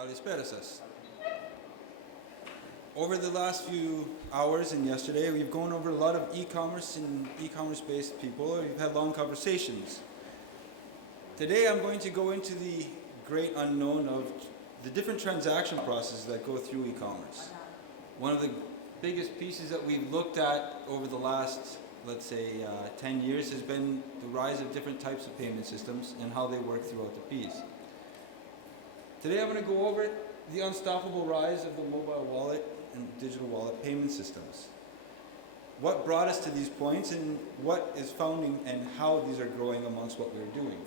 Kalispera σας. Over the last few hours and yesterday, we've gone over a lot of e-commerce and e-commerce-based people. We've had long conversations. Today, I'm going to go into the great unknown of the different transaction processes that go through e-commerce. One of the biggest pieces that we've looked at over the last, let's say, 10 years has been the rise of different types of payment systems and how they work throughout the piece. Today, I'm going to go over the unstoppable rise of the mobile wallet and digital wallet payment systems. What brought us to these points and what is founding and how these are growing amongst what we're doing.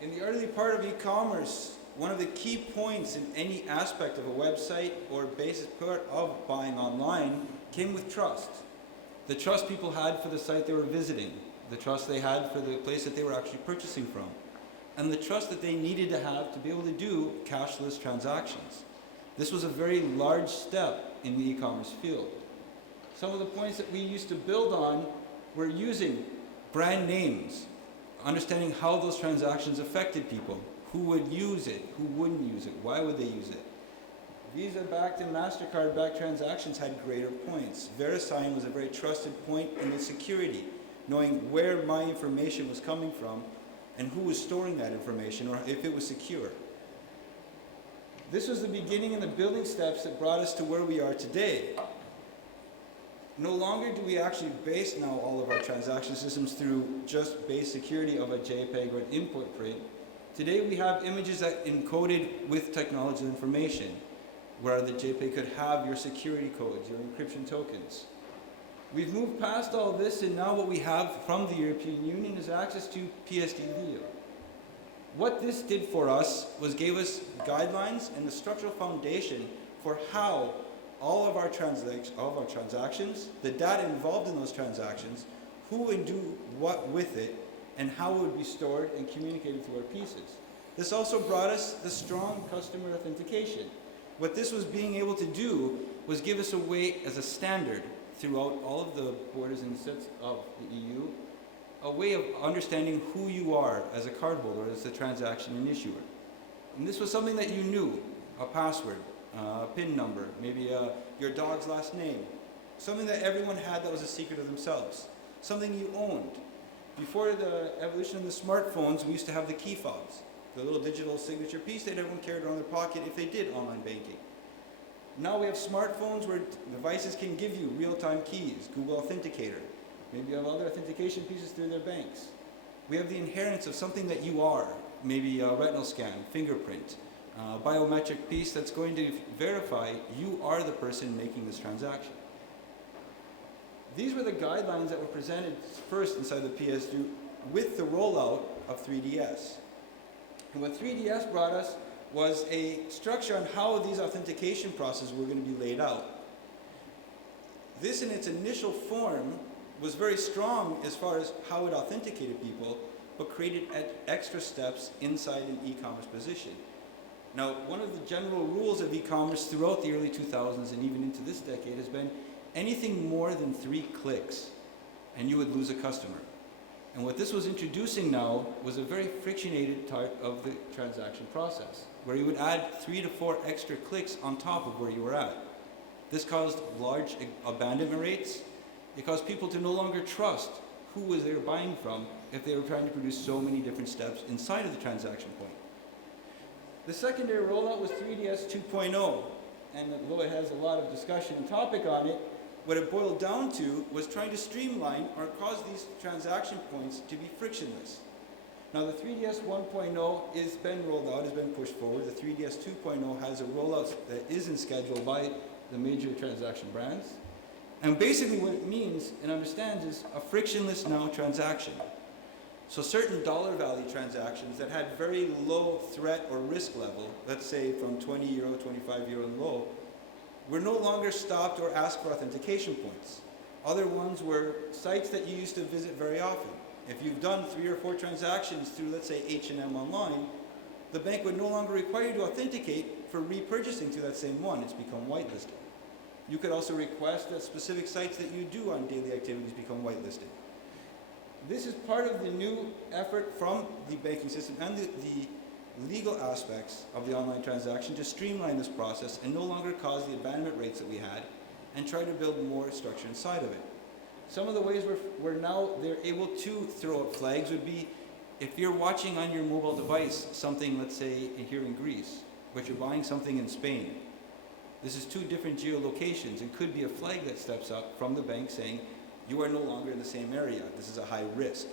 In the early part of e-commerce, one of the key points in any aspect of a website or basic part of buying online came with trust. The trust people had for the site they were visiting, the trust they had for the place that they were actually purchasing from, and the trust that they needed to have to be able to do cashless transactions. This was a very large step in the e-commerce field. Some of the points that we used to build on were using brand names, understanding how those transactions affected people, who would use it, who wouldn't use it, why would they use it. Visa-backed and MasterCard-backed transactions had greater points. VeriSign was a very trusted point in the security, knowing where my information was coming from and who was storing that information or if it was secure. This was the beginning and the building steps that brought us to where we are today. No longer do we actually base now all of our transaction systems through just base security of a JPEG or an import print. Today we have images that encoded with technology information, where the JPEG could have your security codes, your encryption tokens. We've moved past all this, and now what we have from the European Union is access to PSD2. What this did for us was gave us guidelines and the structural foundation for how all of our transactions, the data involved in those transactions, who would do what with it, and how it would be stored and communicated through our pieces. This also brought us the strong customer authentication. What this was being able to do was give us a way as a standard throughout all of the borders and sets of the EU, a way of understanding who you are as a cardholder, as a transaction and issuer. And this was something that you knew, a password, a PIN number, maybe your dog's last name, something that everyone had that was a secret of themselves, something you owned. Before the evolution of the smartphones, we used to have the key fobs, the little digital signature piece that everyone carried around their pocket if they did online banking. Now we have smartphones where devices can give you real-time keys, Google Authenticator. Maybe you have other authentication pieces through their banks. We have the inheritance of something that you are, maybe a retinal scan, fingerprint, a biometric piece that's going to verify you are the person making this transaction. These were the guidelines that were presented first inside the PSD with the rollout of 3DS. And what 3DS brought us was a structure on how these authentication processes were going to be laid out. This in its initial form was very strong as far as how it authenticated people, but created extra steps inside an e-commerce position. Now, one of the general rules of e-commerce throughout the early 2000s and even into this decade has been anything more than 3 clicks and you would lose a customer. And what this was introducing now was a very frictionated part of the transaction process, where you would add 3 to 4 extra clicks on top of where you were at. This caused large abandonment rates. It caused people to no longer trust who was they were buying from if they were trying to produce so many different steps inside of the transaction point. The secondary rollout was 3DS 2.0, and although it has a lot of discussion and topic on it, what it boiled down to was trying to streamline or cause these transaction points to be frictionless. Now the 3DS 1.0 has been rolled out, has been pushed forward. The 3DS 2.0 has a rollout that isn't scheduled by the major transaction brands. And basically what it means and understands is a frictionless now transaction. So certain dollar value transactions that had very low threat or risk level, let's say from 20 euro, 25 euro and low, were no longer stopped or asked for authentication points. Other ones were sites that you used to visit very often. If you've done 3 or 4 transactions through, let's say, H&M online, the bank would no longer require you to authenticate for repurchasing to that same one. It's become whitelisted. You could also request that specific sites that you do on daily activities become whitelisted. This is part of the new effort from the banking system and the legal aspects of the online transaction to streamline this process and no longer cause the abandonment rates that we had, and try to build more structure inside of it. Some of the ways we're now they're able to throw up flags would be if you're watching on your mobile device something, let's say here in Greece, but you're buying something in Spain. This is two different geolocations and could be a flag that steps up from the bank saying you are no longer in the same area. This is a high risk.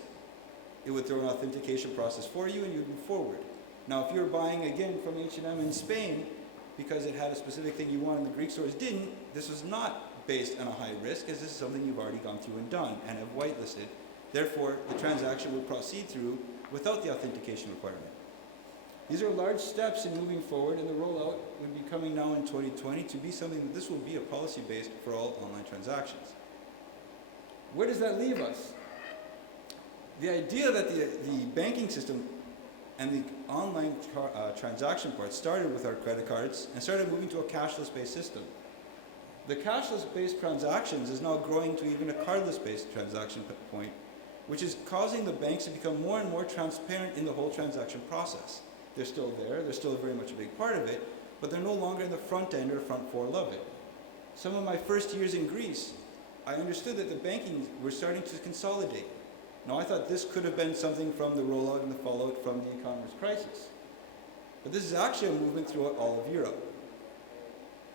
It would throw an authentication process for you and you'd move forward. Now, if you're buying again from H&M in Spain because it had a specific thing you wanted and the Greek stores didn't, this was not based on a high risk, as this is something you've already gone through and done and have whitelisted. Therefore, the transaction would proceed through without the authentication requirement. These are large steps in moving forward, and the rollout would be coming now in 2020 to be something that this will be a policy based for all online transactions. Where does that leave us? The idea that the banking system and the online transaction part started with our credit cards and started moving to a cashless-based system. The cashless-based transactions is now growing to even a cardless-based transaction point, which is causing the banks to become more and more transparent in the whole transaction process. They're still there, they're still very much a big part of it, but they're no longer in the front end or front four of it. Some of my first years in Greece, I understood that the banking were starting to consolidate. Now, I thought this could have been something from the rollout and the fallout from the e-commerce crisis. But this is actually a movement throughout all of Europe.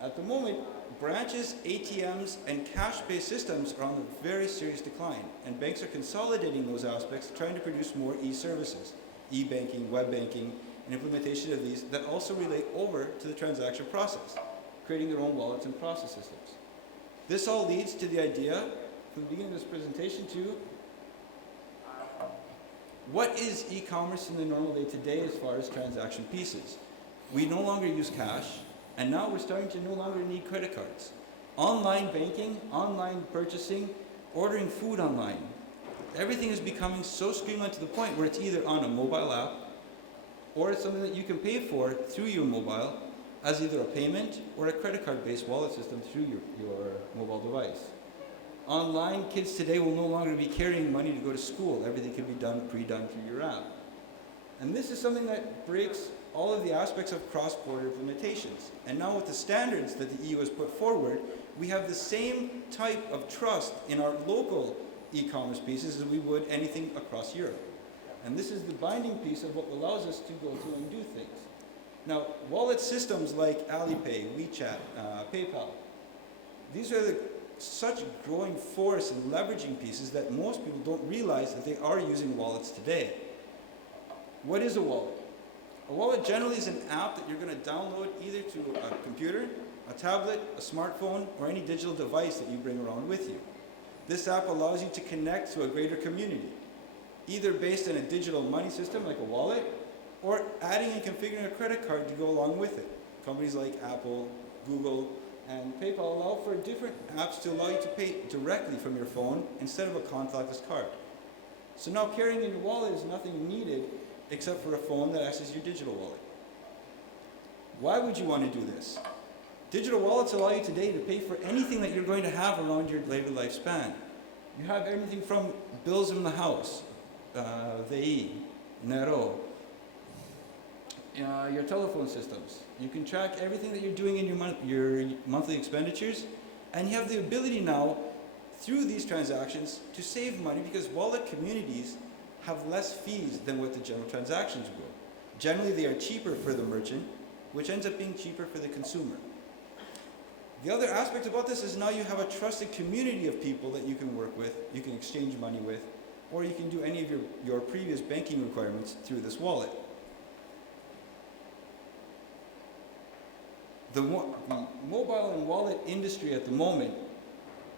At the moment, branches, ATMs, and cash-based systems are on a very serious decline, and banks are consolidating those aspects, trying to produce more e-services, e-banking, web banking, and implementation of these that also relate over to the transaction process, creating their own wallets and process systems. This all leads to the idea, from the beginning of this presentation, to what is e-commerce in the normal day today as far as transaction pieces? We no longer use cash, and now we're starting to no longer need credit cards. Online banking, online purchasing, ordering food online. Everything is becoming so streamlined to the point where it's either on a mobile app or it's something that you can pay for through your mobile as either a payment or a credit card-based wallet system through your mobile device. Online, kids today will no longer be carrying money to go to school. Everything can be done, pre-done through your app. And this is something that breaks all of the aspects of cross-border implementations. And now with the standards that the EU has put forward, we have the same type of trust in our local e-commerce pieces as we would anything across Europe. And this is the binding piece of what allows us to go through and do things. Now, wallet systems like Alipay, WeChat, PayPal, these are such growing force and leveraging pieces that most people don't realize that they are using wallets today. What is a wallet? A wallet generally is an app that you're going to download either to a computer, a tablet, a smartphone, or any digital device that you bring around with you. This app allows you to connect to a greater community, either based on a digital money system like a wallet, or adding and configuring a credit card to go along with it. Companies like Apple, Google, and PayPal allow for different apps to allow you to pay directly from your phone instead of a contactless card. So now carrying in your wallet is nothing needed except for a phone that acts as your digital wallet. Why would you want to do this? Digital wallets allow you today to pay for anything that you're going to have around your later lifespan. You have everything from bills in the house, VI, Nero, your telephone systems. You can track everything that you're doing in your monthly expenditures, and you have the ability now, through these transactions, to save money because wallet communities have less fees than what the general transactions will. Generally, they are cheaper for the merchant, which ends up being cheaper for the consumer. The other aspect about this is now you have a trusted community of people that you can work with, you can exchange money with, or you can do any of your previous banking requirements through this wallet. The mobile and wallet industry at the moment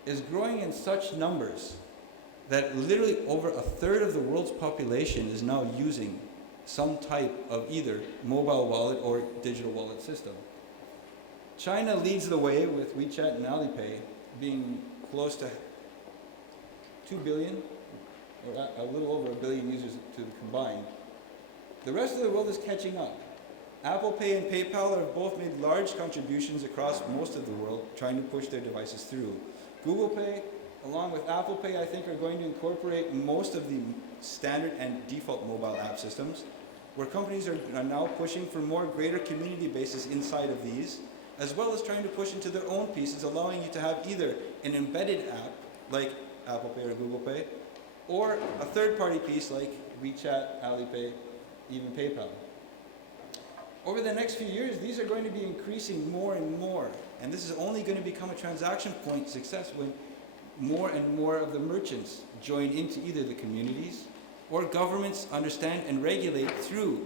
is growing in such numbers that literally over a third of the world's population is now using some type of either mobile wallet or digital wallet system. China leads the way with WeChat and Alipay being close to 2 billion, or a little over 1 billion users to the combined. The rest of the world is catching up. Apple Pay and PayPal have both made large contributions across most of the world, trying to push their devices through. Google Pay, along with Apple Pay, I think are going to incorporate most of the standard and default mobile app systems. where companies are now pushing for more greater community bases inside of these, as well as trying to push into their own pieces, allowing you to have either an embedded app like Apple Pay or Google Pay, or a third-party piece like WeChat, Alipay, even PayPal. Over the next few years, these are going to be increasing more and more, and this is only going to become a transaction point success when more and more of the merchants join into either the communities or governments understand and regulate through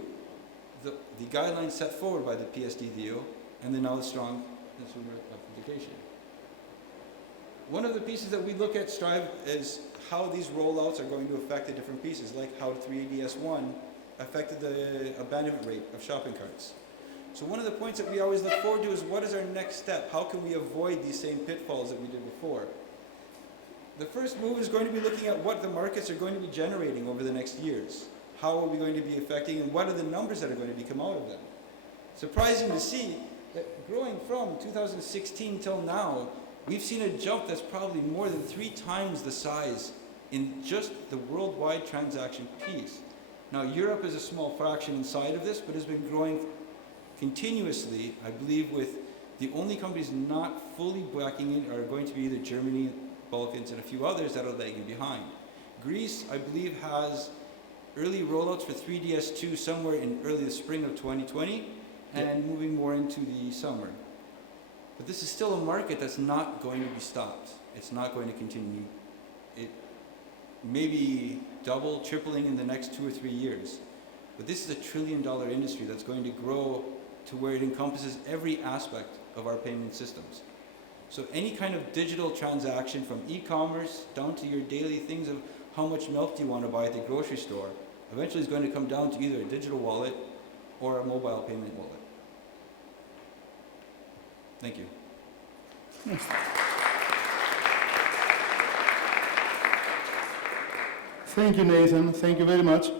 the guidelines set forward by the PSDDO and then now the strong consumer authentication. One of the pieces that we look at Strive is how these rollouts are going to affect the different pieces, like how 3ADS1 affected the abandonment rate of shopping carts. So one of the points that we always look forward to is what is our next step? How can we avoid these same pitfalls that we did before? The first move is going to be looking at what the markets are going to be generating over the next years. How are we going to be affecting, and what are the numbers that are going to come out of them? Surprising to see that growing from 2016 till now, we've seen a jump that's probably more than 3 times the size in just the worldwide transaction piece. Now, Europe is a small fraction inside of this, but has been growing continuously. I believe with the only companies not fully backing it are going to be either Germany, Balkans, and a few others that are lagging behind. Greece, I believe, has early rollouts for 3DS2 somewhere in early the spring of 2020 and moving more into the summer. But this is still a market that's not going to be stopped. It's not going to continue. It may be double, tripling in the next 2 or 3 years. But this is a $1 trillion industry that's going to grow to where it encompasses every aspect of our payment systems. So any kind of digital transaction from e-commerce down to your daily things of how much milk do you want to buy at the grocery store, eventually is going to come down to either a digital wallet or a mobile payment wallet. Thank you. Thank you, Nathan. Thank you very much.